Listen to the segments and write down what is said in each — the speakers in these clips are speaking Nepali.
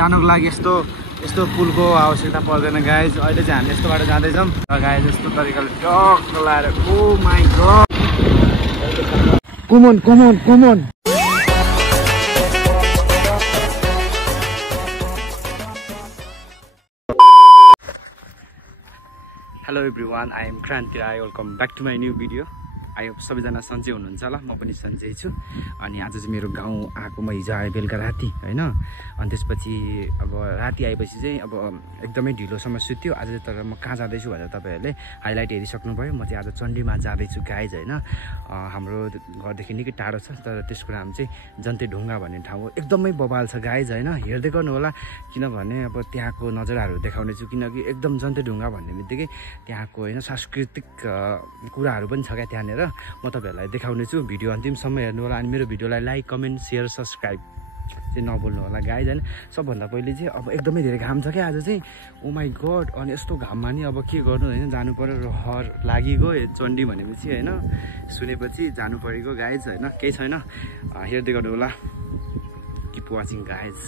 जानुको लागि यस्तो पुलको आवश्यकता पर्दैन गाइज। अहिले चाहिँ हामी यस्तोबाट जाँदैछौँ र गाइज यस्तो तरिकाले टक्क लाएर oh my god come on hello everyone, I am Kranti Rai. Welcome back to my new video. I hope सबैजना सन्चै हुनुहुन्छ होला, म पनि सन्चै छु। अनि आज चाहिँ मेरो गाउँ आएको म हिजो आएँ बेलुका राति होइन। अनि त्यसपछि अब राति आएपछि चाहिँ अब एकदमै ढिलोसम्म सुत्यो। आज तर म कहाँ जाँदैछु भनेर तपाईँहरूले हाइलाइट हेरिसक्नु भयो। म चाहिँ आज चण्डीमा जाँदैछु गाइज होइन। हाम्रो घरदेखि निकै टाढो छ, तर त्यसको नाम चाहिँ जन्ते ढुङ्गा भन्ने ठाउँ हो। एकदमै बबाल छ गाइज होइन, हेर्दै गर्नु होला। किनभने अब त्यहाँको नजराहरू देखाउने छु, किनकि एकदम जन्ते ढुङ्गा भन्ने बित्तिकै त्यहाँको होइन सांस्कृतिक कुराहरू पनि छ क्या त्यहाँनिर। म तपाईँहरूलाई देखाउने छु, भिडियो अन्तिमसम्म हेर्नु होला। अनि मेरो भिडियोलाई लाइक, कमेन्ट, सेयर, सब्सक्राइब चाहिँ नभुल्नु होला गाइज होइन। सबभन्दा पहिले चाहिँ अब एकदमै धेरै घाम छ क्या आज चाहिँ, ओ माई गॉड। अनि यस्तो घाममा नि अब के गर्नु होइन, जानु पर्यो। रहर लागिगयो चण्डी भनेपछि होइन, सुनेपछि जानु परेको गाइज होइन। केही छैन, हेर्दै गर्नु होला। Keep watching guys.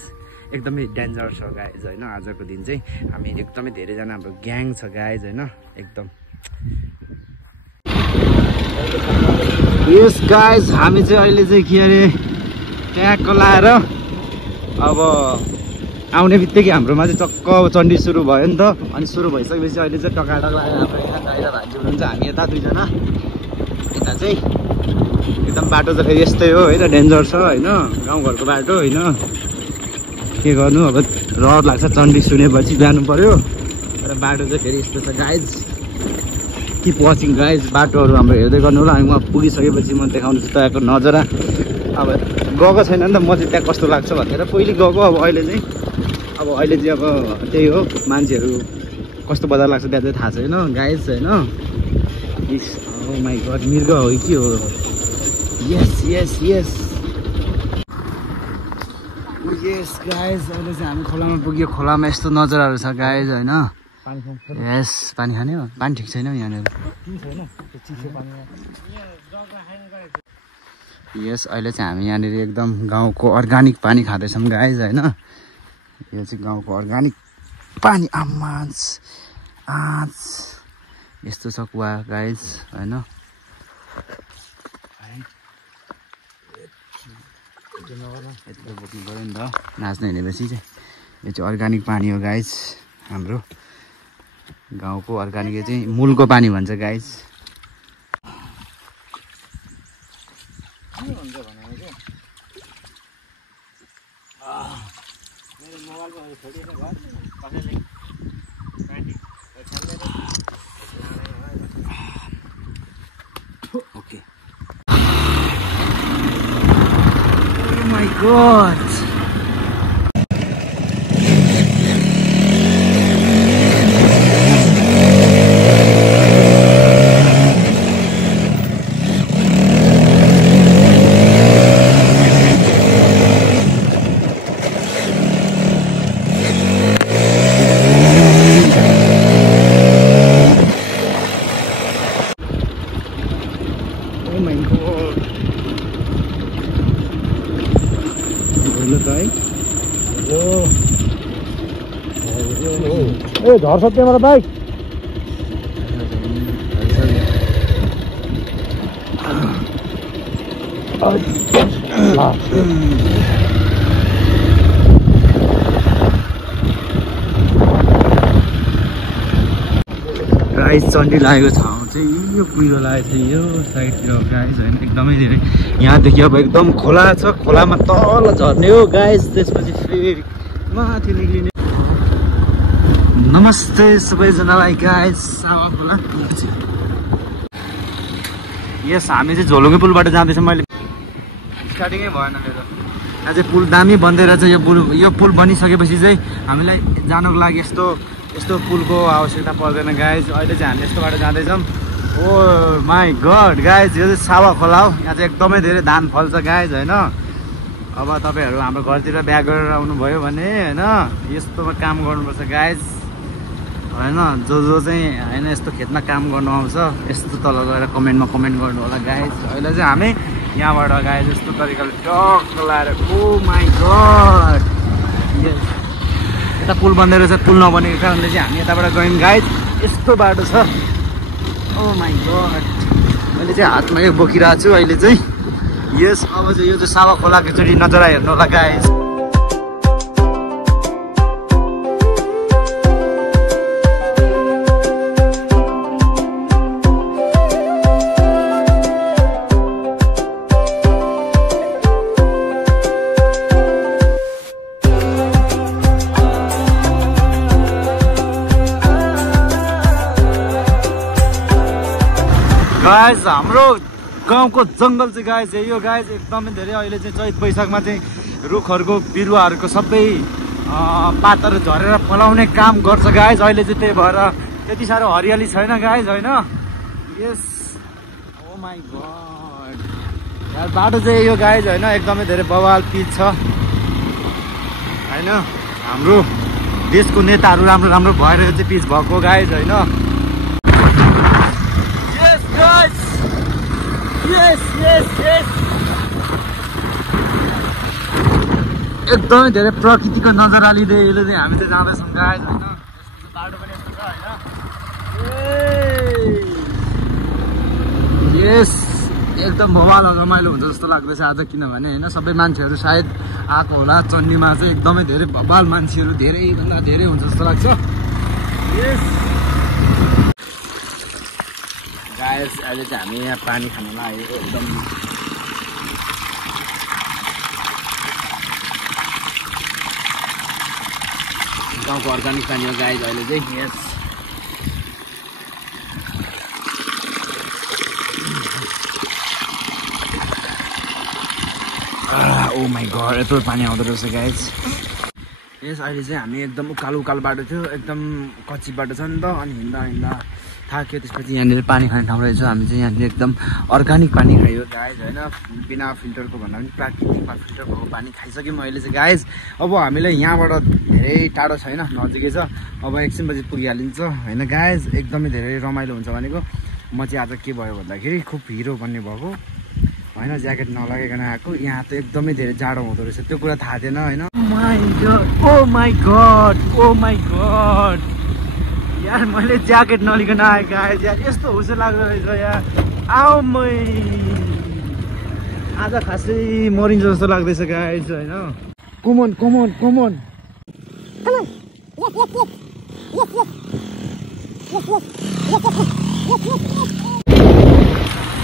एकदमै डेन्जर छ गाइज होइन। आजको दिन चाहिँ हामी एकदमै धेरैजना हाम्रो ग्याङ छ गाइज होइन एकदम। यस गाइज, हामी चाहिँ अहिले चाहिँ के अरे ट्याक्क लाएर अब आउने बित्तिकै हाम्रोमा चाहिँ चक्क चण्डी सुरु भयो नि त। अनि सुरु भइसकेपछि अहिले चाहिँ टकाटक लाएर हाम्रो यहाँ दाइरा भान्जी हुनुहुन्छ, हामी यता दुईजना। यता चाहिँ एकदम बाटो चाहिँ फेरि यस्तै हो होइन, डेन्जर छ होइन, गाउँघरको बाटो होइन। के गर्नु अब, रहर लाग्छ चण्डी सुनेपछि जानु पर्यो। र बाटो चाहिँ फेरि यस्तो छ गाइज। Keep watching guys. बाटोहरू हाम्रो हेर्दै गर्नु होला। अनि उहाँ पुगिसकेपछि म देखाउँछु तपाईँको नजरा। अब गएको छैन नि त, म चाहिँ त्यहाँ कस्तो लाग्छ भनेर पहिले गएको। अब अहिले चाहिँ अब त्यही हो, मान्छेहरू कस्तो बजार लाग्छ त्यहाँ चाहिँ थाहा छैन गाइज होइन। ओ माई गॉड, मृग हो कि हो? यस यस यस यस गाइज। अहिले चाहिँ हामी खोलामा पुग्यो। खोलामा यस्तो नजराहरू छ गाइज होइन। यस, पानी खाने हो? पानी ठिक छैन यहाँनिर। यस, अहिले चाहिँ हामी यहाँनिर एकदम गाउँको अर्ग्यानिक पानी खाँदैछौँ गाइज होइन। यो चाहिँ गाउँको अर्ग्यानिक पानी। आमाज आँच यस्तो छ कुवा गाइज होइन। यत्रो बोक्नु पऱ्यो नि त, नाच्नु हिँडेपछि चाहिँ। यो चाहिँ अर्ग्यानिक पानी हो गाइज, हाम्रो गाउँको अर्ग्यानिक। यो चाहिँ मूलको पानी भन्छ guys. Okay, oh my god. ए झर सक्यो मेरो बाइक। गाइज चण्डी लागेको ठाउँ चाहिँ यो कुहिरो लागेको छ यो साइडतिर गाइज होइन। एकदमै धेरै यहाँदेखि अब एकदम खोला छ, खोलामा तल झर्ने हो गाइज, त्यसपछि फेरि माथि निक्लिने। नमस्ते सबैजनालाई गाइज, सावा खोला। यस, हामी चाहिँ झोलुङ्गे पुलबाट जाँदैछौँ। मैले स्टार्टिङै भएन मेरो। यहाँ चाहिँ पुल दामी बन्दै रहेछ। यो पुल बनिसकेपछि चाहिँ हामीलाई जानुको लागि यस्तो पुलको आवश्यकता पर्दैन गाइज। अहिले चाहिँ हामी यस्तोबाट जाँदैछौँ। ओ माई गड गाइज, यो चाहिँ सावा खोला हो। यहाँ चाहिँ एकदमै धेरै धान फल्छ गाइज होइन। अब तपाईँहरू हाम्रो घरतिर बिहा गरेर आउनुभयो भने होइन, यस्तोमा काम गर्नुपर्छ गाइज होइन। जो चाहिँ होइन यस्तो खेतमा काम गर्नु आउँछ, यस्तो तल गएर कमेन्टमा कमेन्ट गर्नु होला गाइज। अहिले चाहिँ हामी यहाँबाट गाइज यस्तो तरिकाले टक्क लाएर ओ माई गड। यस यता पुल बन्दै रहेछ पुल नबनेको कारणले चाहिँ हामी यताबाट गयौँ गाइज यस्तो बाटो छ ओ माई गड मैले चाहिँ हातमा यो बोकिरहेको छु अहिले चाहिँ यस अब चाहिँ यो चाहिँ सावा खोलाको एकचोटि नजरा हेर्नु होला गाइज गाइज हाम्रो गाउँको जङ्गल चाहिँ गाइज यो गाइज एकदमै धेरै अहिले चाहिँ चैत वैशाखमा चाहिँ रुखहरूको बिरुवाहरूको सबै पातहरू झरेर फलाउने काम गर्छ गाइज अहिले चाहिँ त्यही भएर त्यति साह्रो हरियाली छैन गाइज होइन यस ओ माई गड यार बाटो चाहिँ यो गाइज होइन एकदमै धेरै बवाल पिच छ होइन हाम्रो देशको नेताहरू राम्रो राम्रो भएर चाहिँ पिच भएको गाइज होइन एकदमै धेरै प्रकृतिको नजरा लिँदै अहिले चाहिँ हामी चाहिँ जाँदैछौँ गाइज होइन बाटो पनि यस्तो छ होइन यस एकदम भवाल रमाइलो हुन्छ जस्तो लाग्दैछ आज किनभने होइन सबै मान्छेहरू सायद आएको होला चण्डीमा चाहिँ एकदमै धेरै भवाल मान्छेहरू धेरैभन्दा धेरै हुन्छ जस्तो लाग्छ यस गाइस अहिले चाहिँ हामी यहाँ पानी खान लाग्यो एकदम गाउँको अर्ग्यानिक पानी हो गाइस अहिले चाहिँ यस ओ माई गड यत्रो पानी आउँदो रहेछ गाइस यस अहिले चाहिँ हामी एकदम उकालो उकालो बाटो थियो एकदम कच्ची बाटो छ नि त अनि हिँड्दा थाक्यो त्यसपछि यहाँनिर पानी खाने ठाउँ रहेछ हामी चाहिँ यहाँनिर एकदम अर्ग्यानिक पानी खायो गाइज होइन बिना फिल्टरको भन्दा पनि प्राकृतिकमा फिल्टर भएको पानी खाइसक्यौँ अहिले चाहिँ गाइज अब हामीलाई यहाँबाट धेरै टाढो छैन नजिकै छ अब एकछिन बजी पुगिहालिन्छ होइन गाइज एकदमै धेरै रमाइलो हुन्छ भनेको म चाहिँ आज के भयो भन्दाखेरि खुब हिरो बन्ने भएको होइन ज्याकेट नलगाइकन आएको यहाँ त एकदमै धेरै जाडो हुँदो रहेछ त्यो कुरा थाहा थिएन होइन ओ माई गड यार मैले ज्याकेट नलिकन आएँ गाइज यार यस्तो हुँसो लाग्दो रहेछ यार आऊ मै आज खासै मरिन्छ जस्तो लाग्दैछ गाइज होइन कमन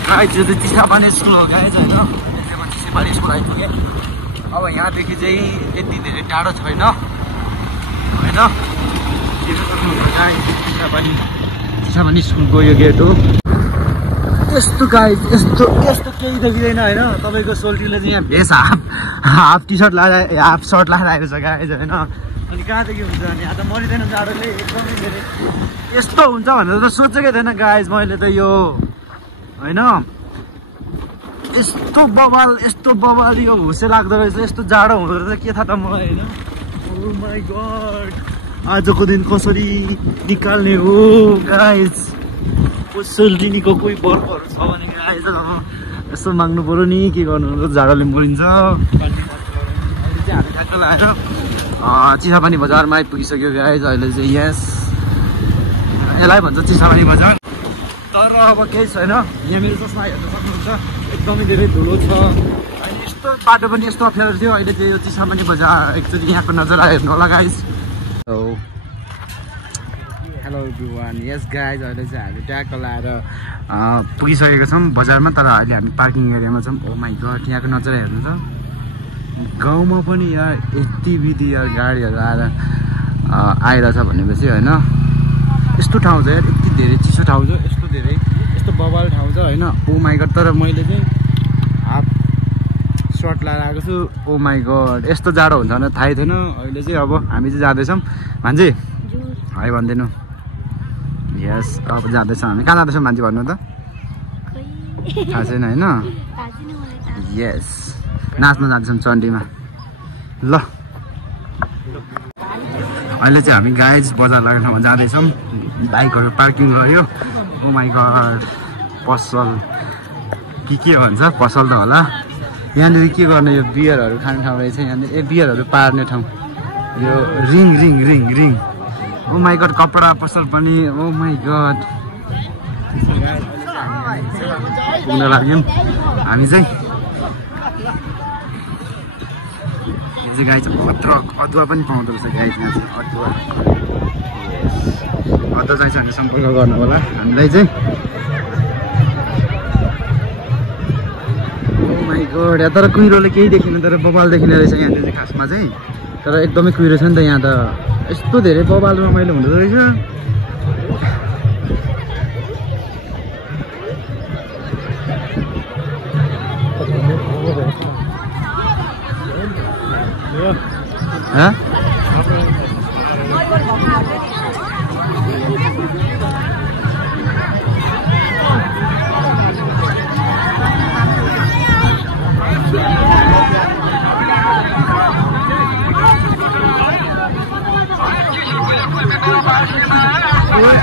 गाइज यो चाहिँ चिसापानी स्कुल हो गाइज होइन चिसापानी स्कुल आइपुगेँ अब यहाँदेखि चाहिँ यति धेरै टाढो छैन होइन चिसापानी स्कुलको यो गेट हो यस्तो गाइज यस्तो केही देखिँदैन होइन तपाईँको सोल्टीले चाहिँ यहाँ भेस्ट हाफ टी सर्ट लगाएर हाफ सर्ट लगाएर आएको छ गाइज होइन अनि कहाँदेखि हुन्छ अनि यहाँ त मरिँदैन जाडोले एकदमै धेरै यस्तो हुन्छ भनेर त सोचेकै थिएन गाइज मैले त यो होइन यस्तो बवाल यो हुसे लाग्दो रहेछ यस्तो जाडो हुँदो रहेछ के थाहा त मलाई होइन ओ माई गड आजको दिन कसरी निकाल्ने हो गाइज सोल्टिनीको कोही बर्फहरू छ भने गाइज यसो माग्नु पऱ्यो नि के गर्नु जाडोले मरिन्छ अहिले चाहिँ हामी ट्याक्क लगाएर चिसापानी बजारमा आइपुगिसक्यो गाइज अहिले चाहिँ यस यसलाई भन्छ चिसापानी बजार तर अब केही छैन यहाँ मेरो चस्मा हेर्न सक्नुहुन्छ एकदमै धेरै धुलो छ अनि यस्तो बाटो पनि यस्तो अप्ठ्यारो थियो अहिले चाहिँ यो चिसापानी बजार एकचोटि यहाँको नजरा हेर्नु होला गाइज हेलो एभ्रिवान यस गाइज अहिले चाहिँ हामी ट्याक्क लगाएर पुगिसकेका छौँ बजारमा तर अहिले हामी पार्किङ एरियामा छौँ ओ माई गड यहाँको नजरा हेर्नु त गाउँमा पनि यहाँ यति विधि यहाँ गाडीहरू आइरहेछ भनेपछि होइन यस्तो ठाउँ छ यार यति धेरै चिसो ठाउँ छ यस्तो बवाल ठाउँ छ होइन ओ माई गड तर मैले चाहिँ हाफ सर्ट लगाएर आएको छु ओ माई गड यस्तो जाडो हुन्छ भने थाहै थिएन अहिले चाहिँ अब हामी चाहिँ जाँदैछौँ भान्जी है भन्दैनु यस अब जाँदैछौँ हामी कहाँ जाँदैछौँ मान्छे भन्नु त थाहा छैन होइन यस नाच्न जाँदैछौँ चण्डीमा ल अहिले चाहिँ हामी गाइज बजार लाग्ने ठाउँमा जाँदैछौँ बाइकहरू पार्किङ गर्यो ओ माई गड पसल के भन्छ पसल त होला यहाँनिर के गर्ने यो बियरहरू खाने ठाउँ रहेछ यहाँनिर बियरहरू पार्ने ठाउँ यो ring ring ring ring oh my god कपडा पसल पनि ओ माई गड पुग्न लाग्यौँ हामी चाहिँ गाई चाहिँ भद्र अदुवा पनि पाउँदो रहेछ गाई त्यहाँ चाहिँ अदुवा चाहिन्छ भने सम्पर्क गर्नु होला हामीलाई चाहिँ ओ माई गड यहाँ तर कुहिरोले केही देखिन तर बबाल देखिने रहेछ यहाँ चाहिँ खासमा चाहिँ तर एकदमै कुहिरो छ नि त यहाँ त यस्तो धेरै बबाल रमाइलो हुँदो रहेछ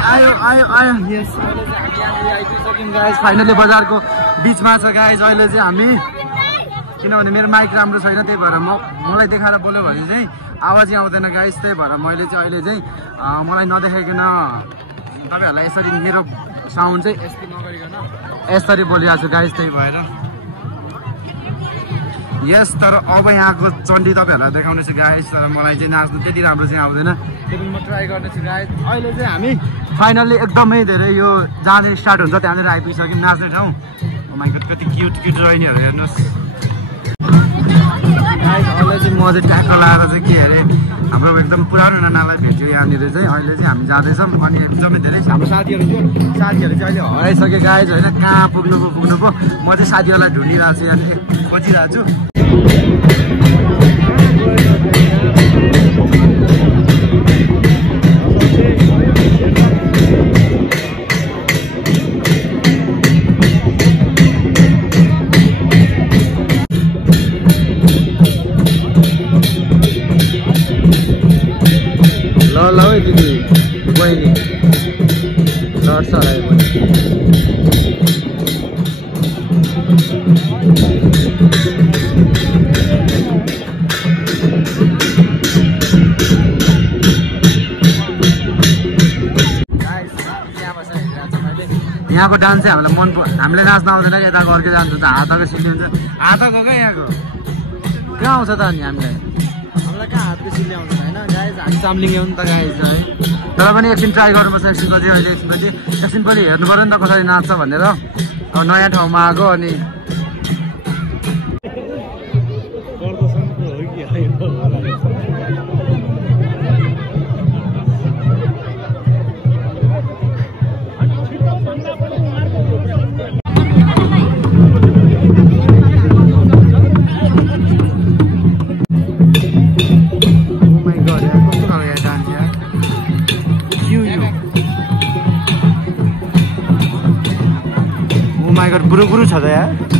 आयो आयो आयो यस आइपुगिसक्यौँ गाइस फाइनली बजारको बिचमा छ गाइस अहिले चाहिँ हामी किनभने मेरो माइक राम्रो छैन त्यही भएर मलाई देखाएर बोल्यो भने चाहिँ आवाजै आउँदैन गाइस त्यही भएर मैले चाहिँ अहिले चाहिँ मलाई नदेखाइकन तपाईँहरूलाई यसरी मेरो साउन्ड चाहिँ यस्तो नगरिकन यसरी बोलिरहेको छु गाइस त्यही भएर यस तर अब यहाँको चण्डी तपाईँहरूलाई देखाउनेछु गाइस तर मलाई चाहिँ नाच्नु त्यति राम्रो चाहिँ आउँदैन त्यो पनि म ट्राई गर्नेछु गाइस अहिले चाहिँ हामी फाइनल्ली एकदमै धेरै यो जाने स्टार्ट हुन्छ त्यहाँनिर आइपुगिसक्यौँ नाच्ने ठाउँ माइक कति क्युट क्युट रहेनेहरू हेर्नुहोस् गाइस अहिले चाहिँ म चाहिँ ट्याक्क लाएर चाहिँ के अरे हाम्रो एकदम पुरानो नानालाई भेट्यो यहाँनिर चाहिँ अहिले चाहिँ हामी जाँदैछौँ अनि एकदमै धेरै हाम्रो साथीहरू चाहिँ अहिले हराइसक्यो गाइस होइन कहाँ पुग्नु पो म चाहिँ साथीहरूलाई ढुँडिरहेको छु यहाँनिर खोजिरहेको छु ल है दिदी बहिनी लड्छ होला यहाँको डान्स चाहिँ हामीलाई हामीले नाच्न आउँदैन यताको अर्कै डान्स हुन्छ हातको सिल्ली हुन्छ हातको कहाँ यहाँको कहाँ आउँछ त अनि हामीलाई कहाँ हातको सिल्ली आउँदैन होइन गाइस हामी चाम्लिङ हो नि त गाइस है तर पनि एकछिन ट्राई गर्नुपर्छ एकछिन पछि हेर्नु पऱ्यो नि त कसरी नाच्छ भनेर अब नयाँ ठाउँमा आएको अनि गुरु छ त यार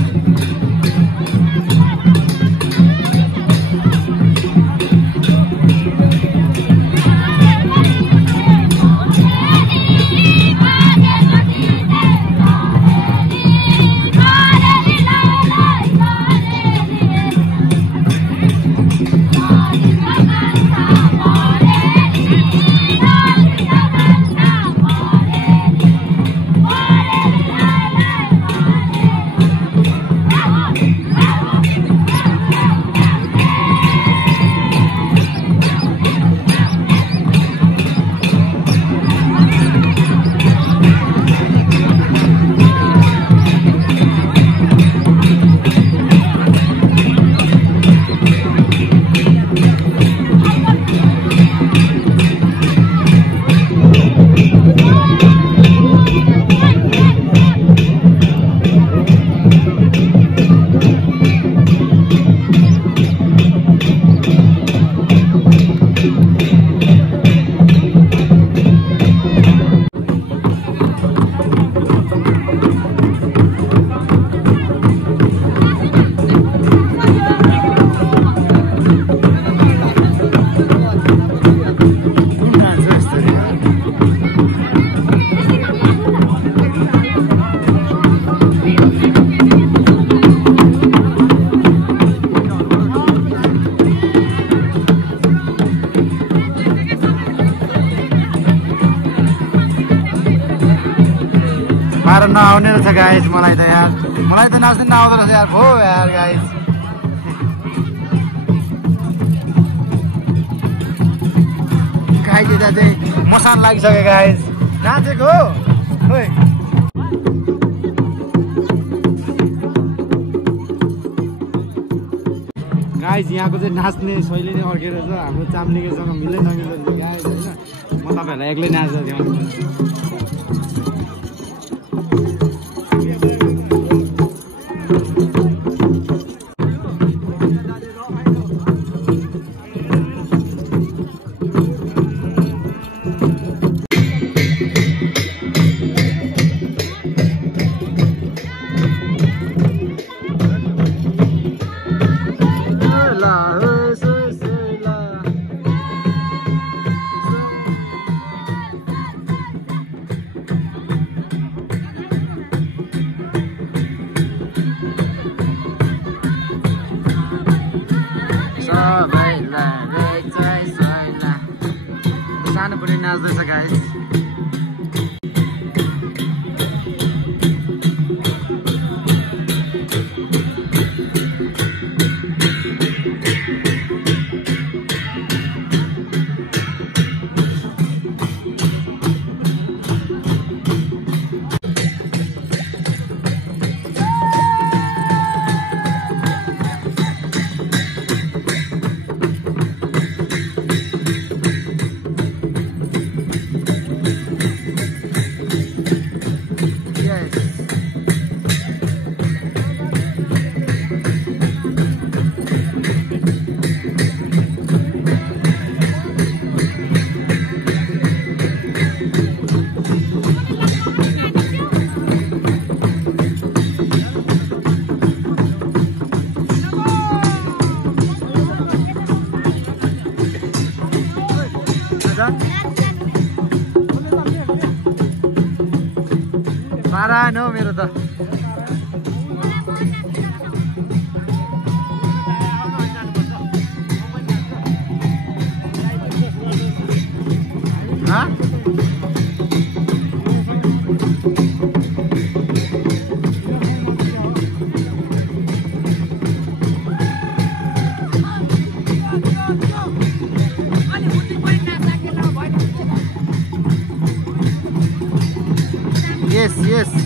नआउने रहेछ गाइस मलाई त नाच्नु नआउँदो रहेछ यार हो यार गाइस गाइस यता चाहिँ मसान लागिसक्यो गाइस नाचेको हो ओइ गाइस यहाँको चाहिँ नाच्ने शैली नै अर्कै रहेछ हाम्रो चाम्लिकेसँग मिल्दै नमिल्दो रहेछ गाइस होइन म तपाईँहरूलाई एक्लै नाच्दा देखाउँछु सानो पनि नाच्दैछ गाइस पारान हो मेरो त yes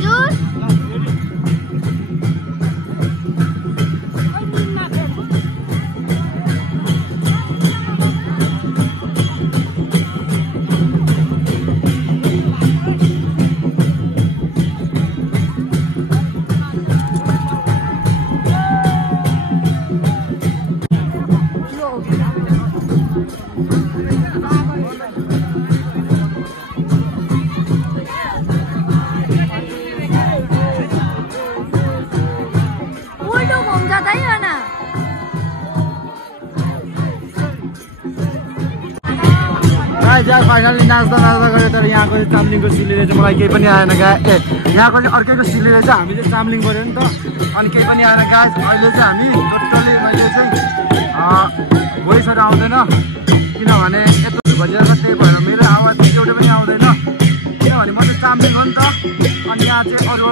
हजुर फाइनली नाच्दा गऱ्यो तर यहाँको चाम्लिङको सिलीले चाहिँ मलाई केही पनि आएन गाई यहाँको चाहिँ अर्कैको सिलीले चाहिँ हामी चाहिँ चाम्लिङ गऱ्यो नि त अनि केही पनि आएन गाई अहिले चाहिँ हामी टोटल्ली मैले चाहिँ भोइसहरू आउँदैन किनभने यत्रो बजेर त्यही भएर मेरो आवाज एउटा पनि आउँदैन किनभने म चाहिँ चाम्लिङ हो नि त अनि यहाँ चाहिँ अरू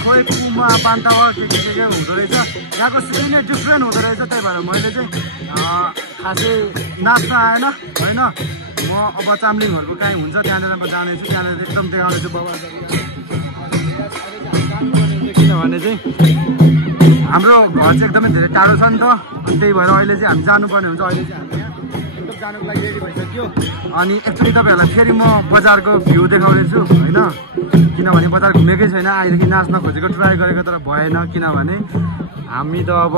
खोइ कुमा पान्तावा के हुँदो रहेछ यहाँको सिली नै डिफ्रेन्ट हुँदो रहेछ त्यही भएर मैले चाहिँ खासै नाच्न आएन होइन म अब चाम्लिङहरूको काहीँ हुन्छ त्यहाँनिर म जानेछु त्यहाँनिर एकदम देखाउँदैछु बाबा किनभने चाहिँ हाम्रो घर चाहिँ एकदमै धेरै टाढो छ नि त त्यही भएर अहिले चाहिँ हामी जानुपर्ने हुन्छ अहिले चाहिँ हामी एकदम जानुको लागि रेडी भइसक्यो अनि एक्चुअली तपाईँहरूलाई फेरि म बजारको भ्यू देखाउँदैछु होइन किनभने बजार घुमेकै छैन अहिलेदेखि नाच्न खोजेको ट्राई गरेको तर भएन किनभने हामी त अब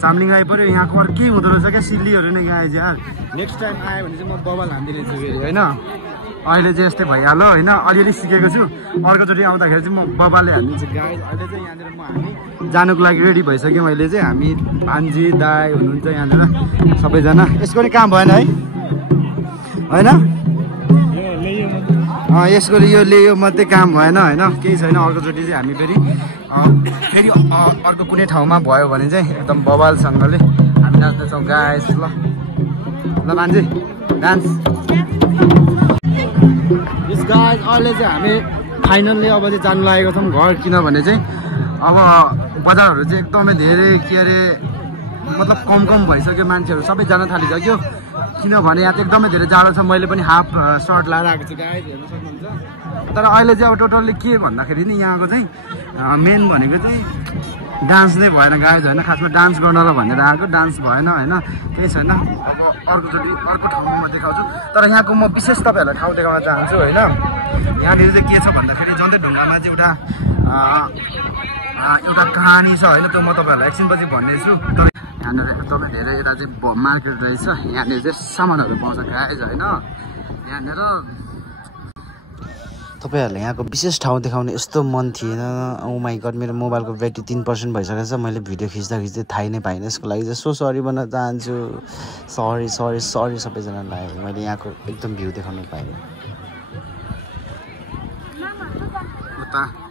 चाम्लिङ आइपऱ्यो यहाँको अरू के हुँदो रहेछ क्या सिल्लीहरू नै यहाँ आइज यार नेक्स्ट टाइम आयो भने चाहिँ म बबाल हानिदिनेछु फेरि होइन अहिले चाहिँ यस्तै भइहाल्यो होइन अलिअलि सिकेको छु अर्कोचोटि आउँदाखेरि चाहिँ म बबाले हानिदिन्छु गाई अहिले चाहिँ यहाँनिर हामी जानुको लागि रेडी भइसक्यौँ अहिले चाहिँ हामी भान्जी दाई हुनुहुन्छ यहाँनिर सबैजना यसको नि काम भएन है होइन यसको यो ल्यायो मात्रै काम भएन होइन केही छैन अर्कोचोटि चाहिँ हामी फेरि अर्को कुनै ठाउँमा भयो भने चाहिँ एकदम बबालसँगले हामी नाच्दैछौँ गाइस ल भान्जी डान्स यस गाइस अहिले चाहिँ हामी फाइनल्ली अब चाहिँ जानु लागेको छौँ घर किनभने चाहिँ अब बजारहरू चाहिँ एकदमै धेरै के अरे मतलब कम भइसक्यो मान्छेहरू सबै जान थालिसक्यो किनभने यहाँ चाहिँ एकदमै धेरै जाडो छ मैले पनि हाफ सर्ट लगाएर आएको छु गाइस हेर्नु सक्नुहुन्छ तर अहिले चाहिँ अब टोटल्ली के भन्दाखेरि नि यहाँको चाहिँ मेन भनेको चाहिँ डान्स नै भएन गाइस होइन खासमा डान्स गर्नलाई भनेर आएको डान्स भएन होइन केही छैन अब अर्कोचोटि अर्को ठाउँमा म देखाउँछु तर यहाँको म विशेष तपाईँहरूलाई ठाउँ देखाउन चाहन्छु होइन यहाँनिर चाहिँ के छ भन्दाखेरि जन्तै ढुङ्गामा चाहिँ एउटा कहानी छ होइन त्यो म तपाईँहरूलाई एकछिनपछि भन्नेछु तर यहाँनिर एकदमै धेरै यता चाहिँ मार्केट रहेछ यहाँनिर चाहिँ सामानहरू पाउँछ गाइस होइन यहाँनिर तपाईँहरूलाई यहाँको विशेष ठाउँ देखाउने यस्तो मन थिएन ओ माई गड मेरो मोबाइलको ब्याट्री 3% भइसकेको छ मैले भिडियो खिच्दा थाहै नै पाइनँ यसको लागि चाहिँ सो सरी भन्न चाहन्छु सरी सबैजनालाई मैले यहाँको एकदम भ्यू देखाउनु पाइनँ उता